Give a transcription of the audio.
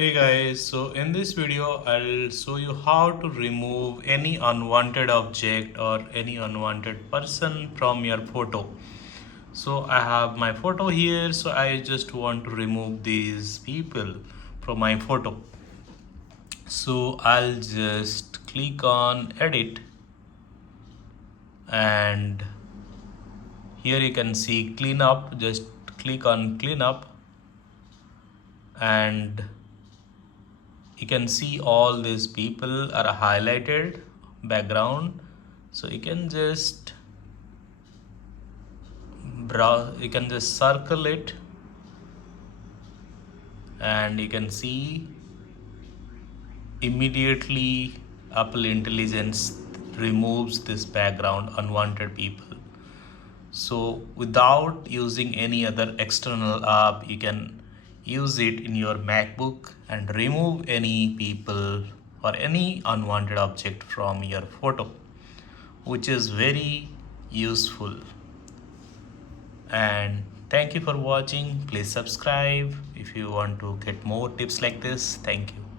Hey guys, so in this video I'll show you how to remove any unwanted object or any unwanted person from your photo. So I have my photo here, so I just want to remove these people from my photo. So I'll just click on edit, and here you can see clean up. Just click on clean up, and you can see all these people are highlighted background, so you can just browse, you can just circle it, and you can see immediately Apple Intelligence removes this background unwanted people. So without using any other external app, you can use it in your MacBook and remove any people or any unwanted object from your photo, which is very useful. And thank you for watching. Please subscribe if you want to get more tips like this. Thank you.